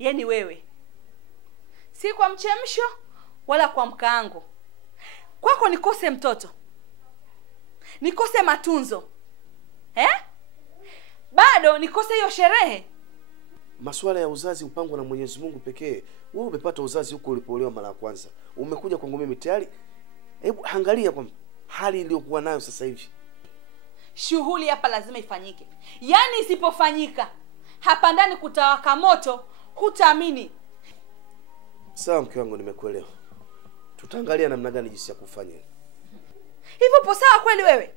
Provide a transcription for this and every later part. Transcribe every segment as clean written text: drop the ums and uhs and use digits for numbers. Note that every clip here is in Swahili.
Yaani wewe si kwa mchemsho wala kwa mkaango. Kwako nikose mtoto, nikose matunzo, bado nikose hiyo sherehe. Masuala ya uzazi upangwa na Mwenyezi Mungu pekee. Wewe umepata uzazi huko ulipoolewa mara ya kwanza. Umekuja kwangu mimi tayari. Hebu angalia kwa hali iliyokuwa nayo sasa hivi. Shughuli hapa lazima ifanyike. Yaani isipofanyika hapa ndani kutawaka moto, hutaamini. Sawa mke wangu, nimekuelewa. Tutaangalia namna gani jinsi ya kufanya. Hivyo po sawa kweli wewe?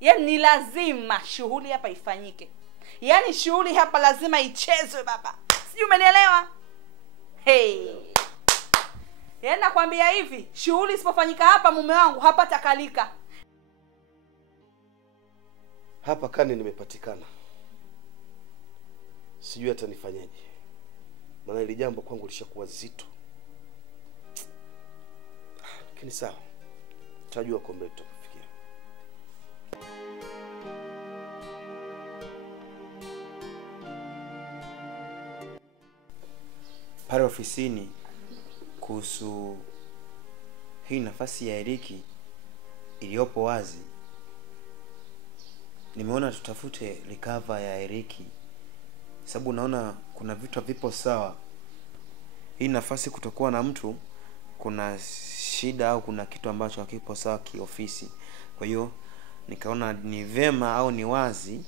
Yaani ni lazima shughuli hapa ifanyike. Yaani shughuli hapa lazima ichezwe baba. Sijui umenielewa? Yaani nakwambia hivi, shughuli isipofanyika hapa mume wangu hapata kalika. Hapa kani nimepatikana. Sijui hata nifanyaje. Maana ile jambo kwangu lishakuwa zito. Lakini sawa. Tutajua kwa mbele tutafikia. Pale ofisini kuhusu hii nafasi ya Eriki iliyopo wazi, nimeona tutafute recover ya Eriki, sababu naona kuna vitu vipo sawa. Hii nafasi kutokuwa na mtu, kuna shida au kuna kitu ambacho hakipo sawa kiofisi. Kwa hiyo nikaona ni vema au ni wazi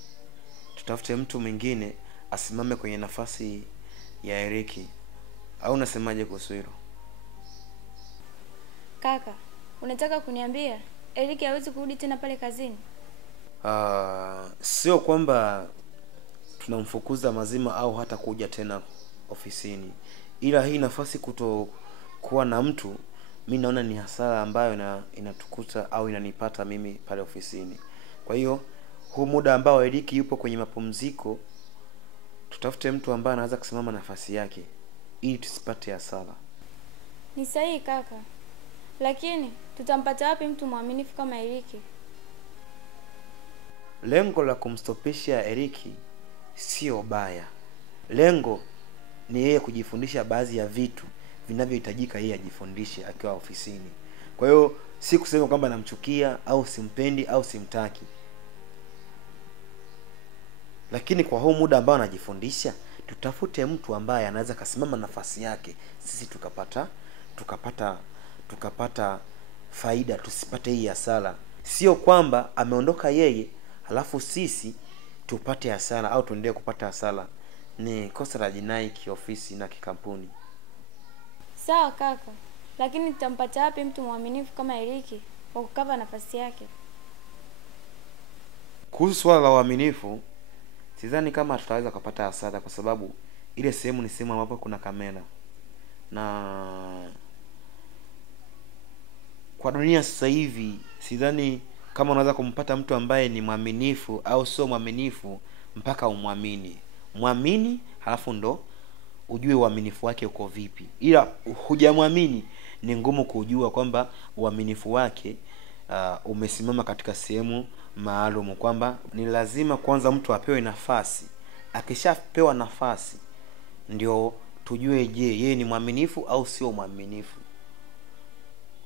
tutafute mtu mwingine asimame kwenye nafasi ya Eriki. Au unasemaje kuhusu hilo? Kaka, unataka kuniambia Eriki hawezi kurudi tena pale kazini? Sio kwamba tunamfukuza mazima au hata kuja tena ofisini. Ila hii nafasi kutokuwa na mtu, mimi naona ni hasara ambayo inatukuta au inanipata mimi pale ofisini. Kwa hiyo huu muda ambao Eriki yupo kwenye mapumziko, tutafute mtu ambaye anaweza kusimama nafasi yake ili tusipate hasara. Ni sahihi kaka. Lakini tutampata wapi mtu mwaminifu kama Eriki? Lengo la kumstopisha Eriki sio baya. Lengo ni yeye kujifundisha baadhi ya vitu vinavyohitajika yeye ajifundishe akiwa ofisini. Kwa hiyo si kusema kwamba namchukia au simpendi au simtaki. Lakini kwa huu muda ambao anajifundisha, tutafute mtu ambaye anaweza kasimama nafasi yake, sisi tukapata faida, tusipate hii hasara. Sio kwamba ameondoka yeye halafu sisi tupate hasara au tuendelee kupata hasara. Ni kosa la jinai kiofisi na kikampuni. Sawa kaka. Lakini tutampata wapi mtu mwaminifu kama Eriki wa kukava nafasi yake? Kuhusu swala la uaminifu, sidhani kama tutaweza kupata hasara kwa sababu ile sehemu ni sehemu ambapo kuna kamera. Na kwa dunia sasa hivi sidhani kama unaweza kumpata mtu ambaye ni mwaminifu au sio mwaminifu mpaka umwamini. Muamini halafu ndo ujue uaminifu wake uko vipi. Ila hujamwamini ni ngumu kujua kwamba uaminifu wake umesimama katika sehemu maalum, kwamba ni lazima kwanza mtu apewe nafasi. Akishapewa nafasi ndio tujue je, yeye ni mwaminifu au sio mwaminifu.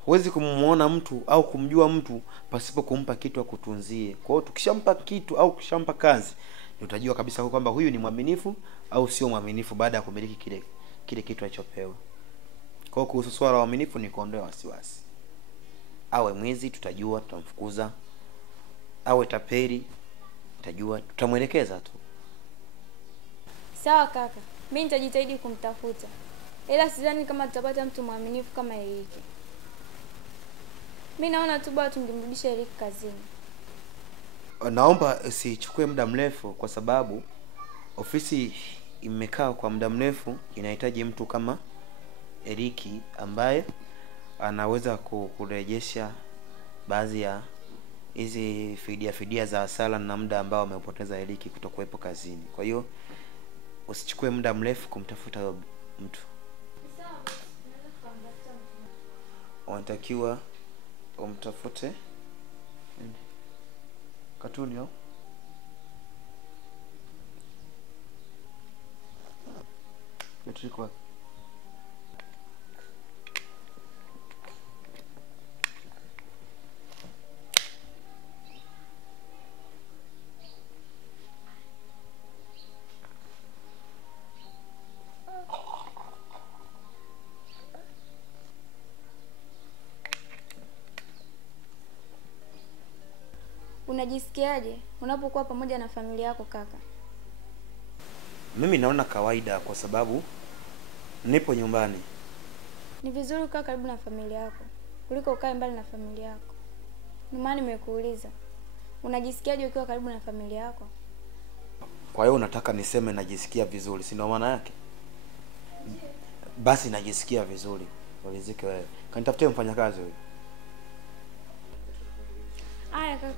Huwezi kumuona mtu au kumjua mtu pasipo kumpa kitu akutunzie. Kwa hiyo tukishampa kitu au kushampa kazi, utajua kabisa kwamba huyu ni mwaminifu au sio mwaminifu baada ya kumiliki kile kitu alichopewa. Kwa hiyo kuhusu swala la uaminifu ni kuondoa wasiwasi. Awe mwizi tutajua, tutamfukuza. Awe tapeli tutajua, tutamwelekeza tu. Sawa kaka. Mimi nitajitahidi kumtafuta. Ila sidhani kama tutapata mtu mwaminifu kama Eriki. Mimi naona tu bado tungemrudisha Eriki kazini. Naomba sichukue muda mrefu kwa sababu ofisi imekaa kwa muda mrefu, inahitaji mtu kama Eriki ambaye anaweza kurejesha baadhi ya hizi fidia za hasara na muda ambao amepoteza Eriki kutokuwepo kazini. Kwa hiyo usichukue muda mrefu kumtafuta mtu. Unatakiwa umtafute katuni au watu yuko wapi? Unajisikiaje unapokuwa pamoja na familia yako kaka? Mimi naona kawaida kwa sababu nipo nyumbani. Ni vizuri ukaa karibu na familia yako kuliko ukae mbali na familia yako. Ndio maana nimekuuliza. Unajisikiaje ukiwa karibu na familia yako? Kwa hiyo unataka niseme najisikia vizuri, si ndio maana yake? Basi najisikia vizuri. Ulizike wewe. Kanitafutie mfanyakazi wewe. Aya kaka.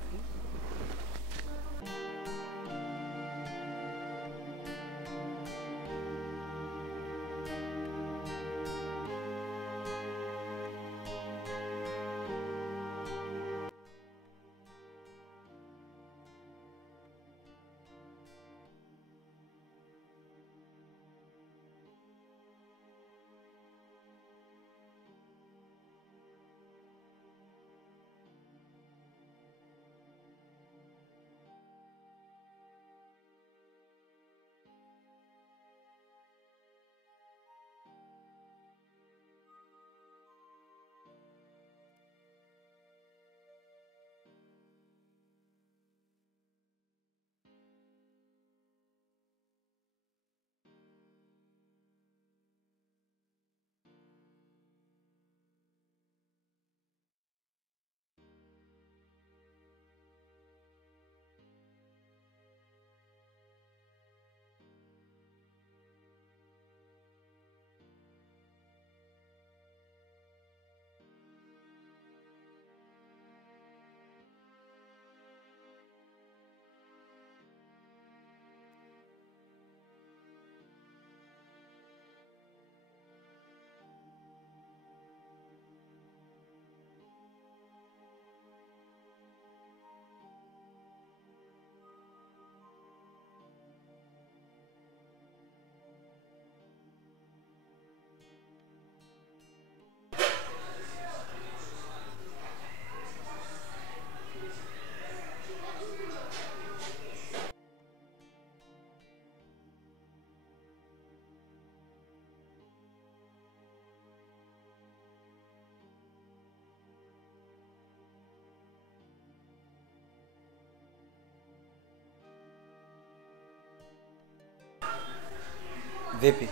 Vipi?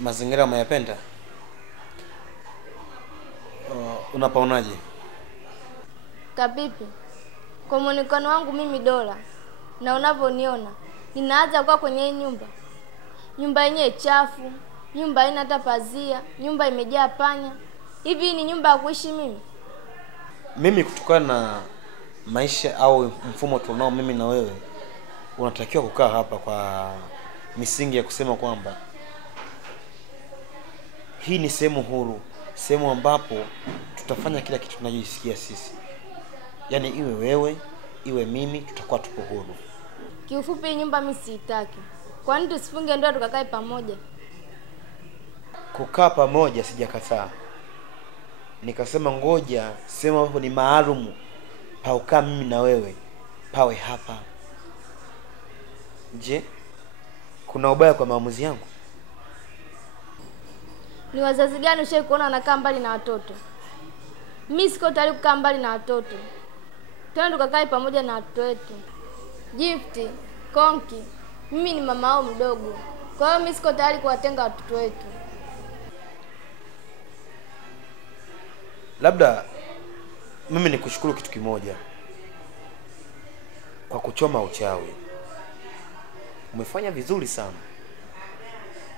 Mazingira umeyapenda? Unapaonaje? Kapipi. Kwa muonekano wangu mimi Dola na unavyoniona, ninaanza kuwa kwenye hii nyumba. Nyumba yenyewe chafu, nyumba haina hata pazia, nyumba imejaa panya. Hivi ni nyumba ya kuishi mimi? Mimi kutokana na maisha au mfumo tunao mimi na wewe, unatakiwa kukaa hapa kwa misingi ya kusema kwamba hii ni sehemu huru, sehemu ambapo tutafanya kila kitu tunajisikia sisi. Yaani iwe wewe, iwe mimi, tutakuwa tupo huru. Kiufupi hii nyumba mimi siitaki. Kwa nini tusifunge ndoa tukakae pamoja? Kukaa pamoja sijakataa. Nikasema ngoja sema hapo ni maalumu pa ukaa mimi na wewe pawe hapa. Je, kuna ubaya kwa maamuzi yangu? Ni wazazi gani ushawahi kuona wanakaa mbali na watoto? Mimi siko tayari kukaa mbali na watoto. Twende tukakae pamoja na watoto wetu. Gift, Konki, mimi ni mama wao mdogo. Kwa hiyo mimi siko tayari kuwatenga watoto wetu. Labda mimi nikushukuru kitu kimoja. Kwa kuchoma uchawi. Umefanya vizuri sana.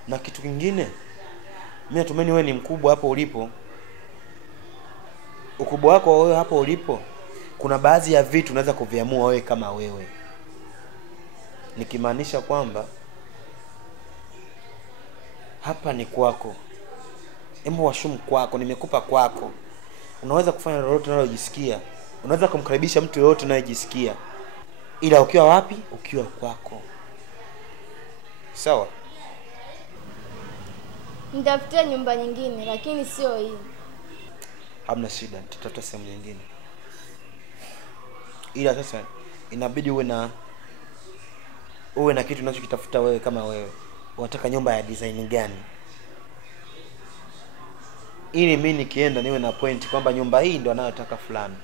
Na kitu kingine, mimi natumeni wewe ni mkubwa hapo ulipo. Ukubwa wako wewe hapo ulipo, kuna baadhi ya vitu unaweza kuviamua wewe kama wewe. Nikimaanisha kwamba hapa ni kwako. Hebu washumu kwako, nimekupa kwako. Unaweza kufanya lolote unalojisikia. Unaweza kumkaribisha mtu yoyote unayejisikia. Ila ukiwa wapi? Ukiwa kwako. Sawa? Nitafutia nyumba nyingine lakini sio hii. Hamna shida, tutafuta sehemu nyingine. Ila sasa inabidi uwe na kitu unachokitafuta wewe. Kama wewe unataka nyumba ya design gani, ili mimi nikienda niwe na point kwamba nyumba hii ndio anayotaka fulani.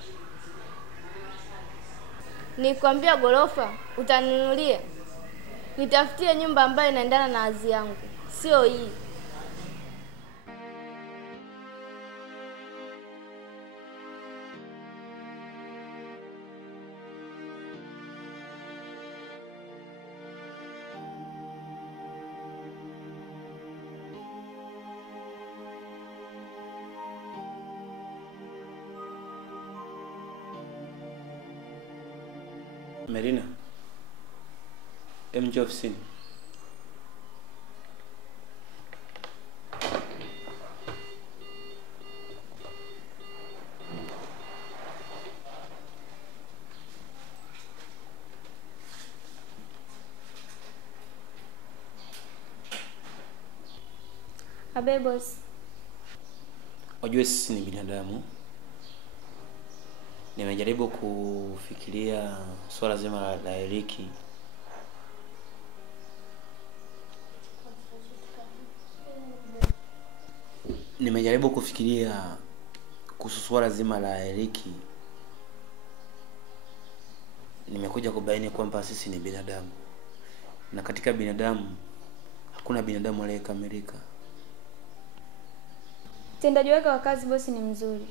Nikwambia gorofa utanunulia. Nitafutie nyumba ambayo inaendana na hadhi yangu, sio hii. Marina, njoo ofisini. Abe boss. Wajue sisi ni binadamu. Nimejaribu kufikiria swala zima la Eriki. Nimejaribu kufikiria kuhusu swala zima la Eriki. Nimekuja kubaini kwamba sisi ni binadamu. Na katika binadamu hakuna binadamu aliyekamilika. Utendaji wake wa kazi bosi ni mzuri.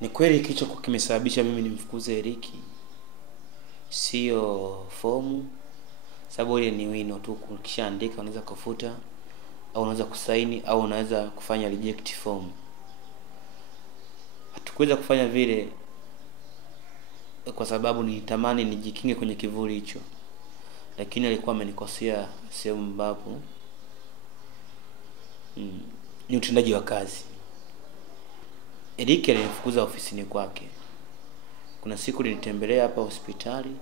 Ni kweli kicho kimesababisha mimi nimfukuze Eriki. Sio fomu. Sababu ile ni wino tu, ukishaandika unaweza kufuta au unaweza kusaini au unaweza kufanya reject form. Hatukuweza kufanya vile kwa sababu nilitamani nijikinge kwenye kivuli hicho. Lakini alikuwa amenikosea sehemu ambapo ni utendaji wa kazi. Eriki alinifukuza ofisini kwake. Kuna siku nilitembelea hapa hospitali,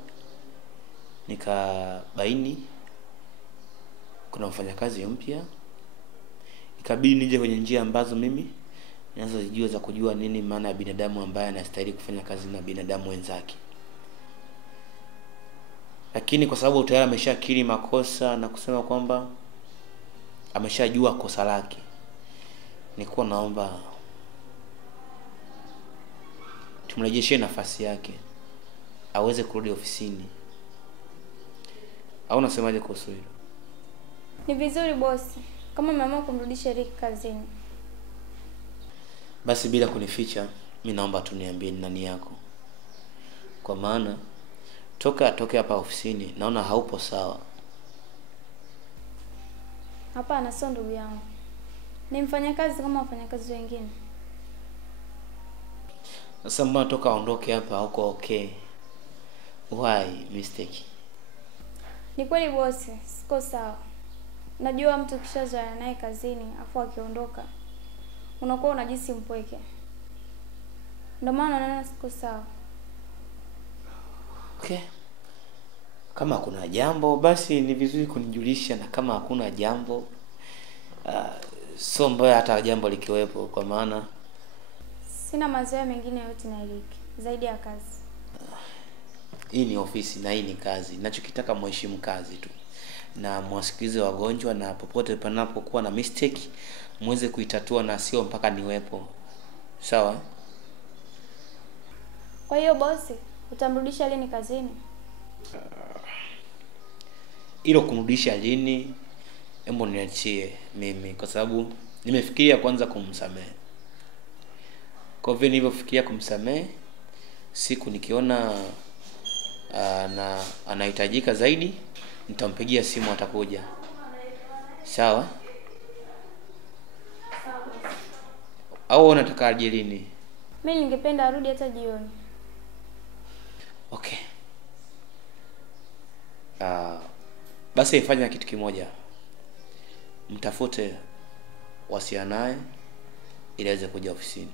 nikabaini kuna mfanyakazi mpya. Ikabidi nije kwenye njia ambazo mimi ninazojua za kujua nini maana ya binadamu ambaye anastahili kufanya kazi na binadamu wenzake. Lakini kwa sababu tayari ameshakiri makosa na kusema kwamba ameshajua kosa lake, nilikuwa naomba tumrejeshie nafasi yake aweze kurudi ofisini. Au unasemaje kuhusu hilo? Ni vizuri bosi, kama umeamua kumrudisha Eriki kazini. Basi bila kunificha, mimi naomba tu niambie ni nani yako. Kwa maana toka hapa ofisini naona haupo sawa. Hapana, sio ndugu yangu. Ni mfanyakazi kama wafanyakazi wengine. Sasa mbona toka aondoke hapa huko okay? Why mistake? Ni kweli bosi, siko sawa. Najua mtu kishazoea naye kazini, afu akiondoka unakuwa unajisi mpweke. Ndio maana naona siko sawa. Okay. Kama kuna jambo basi ni vizuri kunijulisha, na kama hakuna jambo so mbaya hata jambo likiwepo, kwa maana sina mazoea mengine yote na Eriki zaidi ya kazi. Hii ni ofisi na hii ni kazi. Ninachokitaka mheshimu kazi tu. Na mwasikilize wagonjwa, na popote panapokuwa na mistake muweze kuitatua na sio mpaka niwepo. Sawa? Kwa hiyo bosi, utamrudisha lini kazini? Hilo kumrudisha lini, hebu niachie mimi, kwa sababu nimefikiria kwanza kumsamehe. Kwa hivyo nilivyofikiria kumsamehe, siku nikiona na anahitajika zaidi, nitampigia simu atakuja. Sawa? Au unataka aje lini? Mimi ningependa arudi hata jioni. Okay. Basi ifanya kitu kimoja. Mtafute wasianae ili aweze kuja ofisini.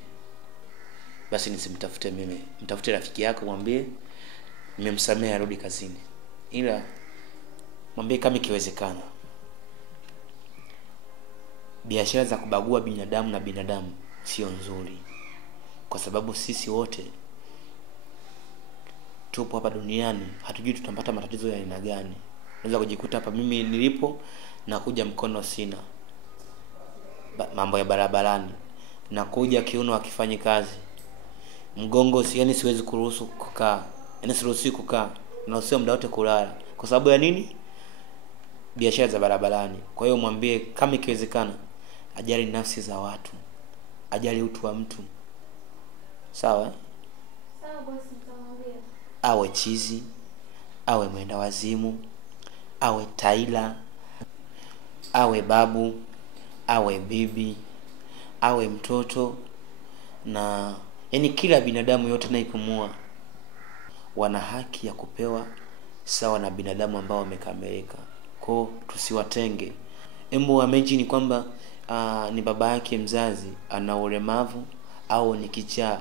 Basi nisimtafute mimi. Mtafute rafiki yako, mwambie nimemsamehe arudi kazini. Ila mwambie kama ikiwezekana biashara za kubagua binadamu na binadamu sio nzuri, kwa sababu sisi wote tupo hapa duniani, hatujui tutapata matatizo ya aina gani. Unaweza kujikuta hapa mimi nilipo na kuja mkono sina, mambo ya barabarani, na kuja kiuno akifanyi kazi, mgongo yani siwezi kuruhusu kukaa, yani siruhusi kukaa na sio muda wote kulala. Kwa sababu ya nini? Biashara za barabarani. Kwa hiyo mwambie kama ikiwezekana ajali nafsi za watu, ajali utu wa mtu. Sawa? Sawa bosi, nitamwambia. Awe chizi, awe mwenda wazimu, awe taila, awe babu, awe bibi, awe mtoto, na yani kila binadamu yote anayepumua wana haki ya kupewa sawa na binadamu ambao wamekamilika. Kwa tusiwatenge. Embo imagine kwamba ni baba yake mzazi ana ulemavu au ni kichaa,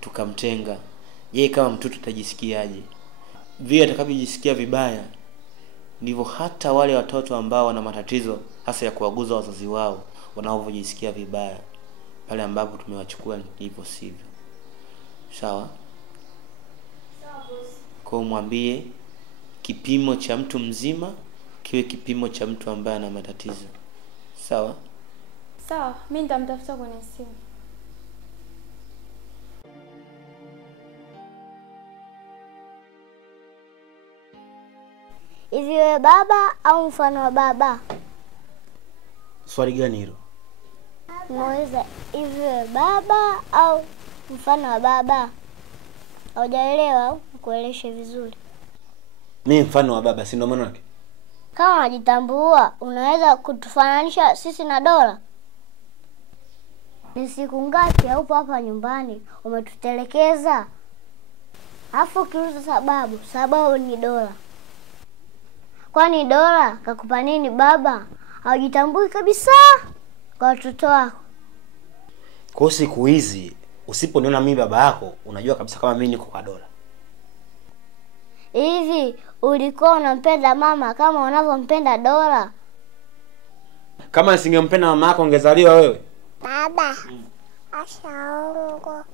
tukamtenga. Yeye kama mtoto atajisikiaje? Vile atakavyojisikia vibaya, ndivyo hata wale watoto ambao wana matatizo hasa ya kuwaguza wazazi wao wanaojisikia vibaya pale ambapo tumewachukua hivyo sivyo. Sawa? Sawa bosi. Kwa mwambie kipimo cha mtu mzima kiwe kipimo cha mtu ambaye ana matatizo. Sawa? Sawa, mimi nitamtafuta kwenye simu. Hivi wewe baba au mfano wa baba? Swali gani hilo? Naweza hivi wewe baba au mfano wa baba? Haujaelewa au kueleshe vizuri? Mimi mfano wa baba, si ndio maana yake? Kama unajitambua, unaweza kutufananisha sisi na dola? Ni siku ngapi haupo hapa nyumbani, umetutelekeza? Alafu ukiuliza sababu ni dola. Kwani dola kakupa nini baba? Haujitambui kabisa kwa watoto wako. Kwa siku hizi usiponiona mimi baba yako, unajua kabisa kama mimi niko kwa dola. Hivi ulikuwa unampenda mama kama unavyompenda dola? Kama nisingempenda mama yako ungezaliwa wewe? Baba. Ashaongo.